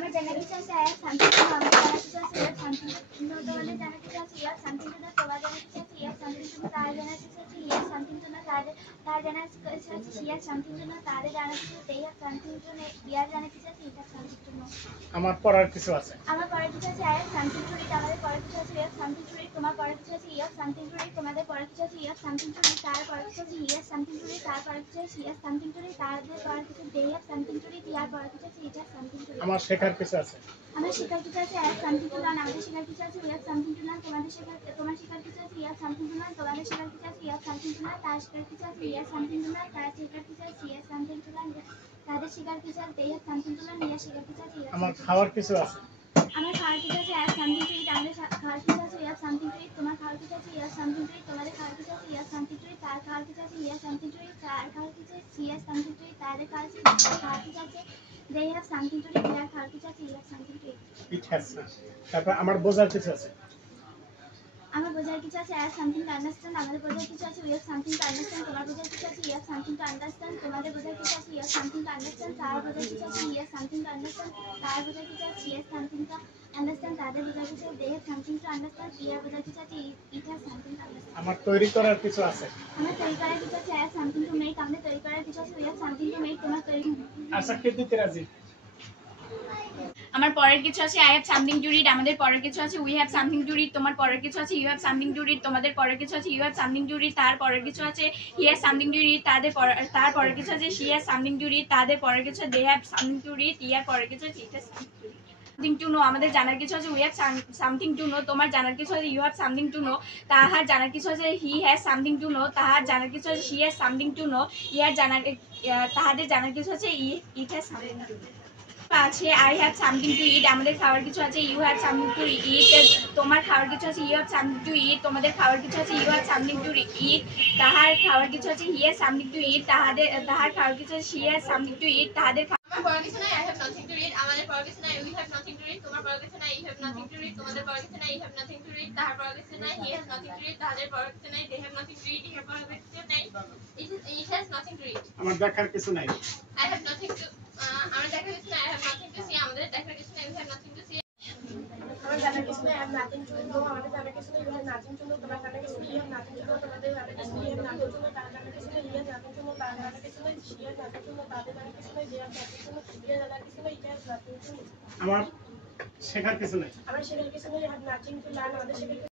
আমার জানার কিছু আছে I have something to know আমাদের জানার কিছু আছে you have something to know তোমাদের জানার কিছু আছে you have something to know তোমার জানার কিছু আছে you have something to know তার জানার কিছু আছে he has something to know তার জানার কিছু আছে she has something to know তাদের জানার কিছু আছে they have something to know ইয়ার জানার কিছু আছে it has something to know আমার পড়ার কিছু আছে আমার পড়ার কিছু আছে I have something to read আমাদের পড়ার কিছু আছে you have something to read তোমার পড়ার কিছু আছে you have something to read তোমাদের পড়ার কিছু আছে you have something to read তার পড়ার কিছু আছে he has something to read তার পড়ার কিছু আছে she has something to read তাদের পড়ার কিছু they have something to read ইয়ার পড়ার কিছু আছে it has something to read আমার শেখার কিছু আছে আমার শেখার কিছু আছে I have something to learn আমাদের শেখার কিছু আছে we have something to learn তোমার শেখার কিছু আছে you have something to learn তোমাদের শেখার কিছু আছে you have something to learn তার শেখার কিছু আছে he has something to learn তার শেখার কিছু আছে she has something to learn তাদের শেখার কিছু আছে they have something to learn ইয়ার শেখার কিছু আছে আমার খাওয়ার কিছু আছে আমার খাওয়ার কিছু আছে I have something to eat আমাদের খাওয়ার কিছু আছে you have something to eat তোমার খাওয়ার কিছু আছে you have something to eat তোমাদের খাওয়ার কিছু আছে you have something to eat তার খাওয়ার কিছু আছে you have something to eat তার খাওয়ার কিছু আছে she has something to eat তাদের খাওয়ার কিছু আছে they have something to eat ইয়ার খাওয়ার কিছু আছে you have something to eat it has তারপর আমার বোঝার কিছু আছে আমার বোঝার কিছু আছে I have something to understand আমাদের বোঝার কিছু আছে we have something to understand তোমার বোঝার কিছু আছে you have something to understand তোমাদের বোঝার কিছু আছে you have something to understand তার বোঝার কিছু আছে he has something to understand তার বোঝার কিছু আছে she has something to understand তাদের বোঝার কিছু আছে they have something to understand ইয়ার বোঝার কিছু আছে it has something to understand আমার তৈরি করার কিছু আছে আমার তৈরি করার কিছু আছে I have something to make আমাদের তৈরি করার কিছু আছে we have something to make তোমার তৈরি আচ্ছা কে দিতে রাজি আমার পরের কিছু আছে I have something to read আমাদের পরের কিছু আছে we have something to read তোমার পরের কিছু আছে you have something to read তোমাদের পরের কিছু আছে you have something to read তার পরের কিছু আছে he has something to read তার পরের কিছু আছে she has something to read তাদের পরের কিছু they have something to read ইয়ার পরের কিছু আছে it has something to know আমাদের জানার কিছু আছে we have something to know তোমার জানার কিছু আছে you have something to know তাহার জানার কিছু আছে he has something to know তাহার জানার কিছু আছে she has something to know ইয়ার জানার তাহাদের জানার কিছু আছে it has something to know আছে I have something to eat আমাদের খাওয়ার কিছু আছে you have something to eat তোমার খাওয়ার কিছু আছে you have something to eat তোমাদের খাওয়ার কিছু আছে you have something to eat তাহার খাওয়ার কিছু আছে he has something to eat তাহার খাওয়ার কিছু আছে she has something to eat তাহাদের আমার পড়ার কিছু নাই I have nothing to read আমাদের পড়ার কিছু নাই we have nothing to read তোমার পড়ার কিছু নাই you have nothing to read তোমাদের পড়ার কিছু নাই you have nothing to read তাহার পড়ার কিছু নাই he has nothing to read তাদের পড়ার কিছু নাই they have nothing to read ইহার পড়ার কিছু নাই it has nothing to read আমার দেখার কিছু নাই I have nothing to আমার দেখার কিছু নাই I have nothing to see আমাদের দেখার কিছু নাই we have nothing to see আমার জানার কিছু নাই I have nothing to know আমাদের জানার কিছু নাই you have nothing to know তোমার জানার কিছু নাই you have nothing to know তোমাদের জানার কিছু নাই you have nothing to know তার জানার কিছু নাই he has nothing to know তার জানার কিছু নাই she has nothing to know তাদের জানার কিছু নাই they have nothing to know এর জানার কিছু নাই it has nothing to know আমার শেখার কিছু নাই আমার শেখার কিছু নাই I have nothing to learn আমাদের শেখার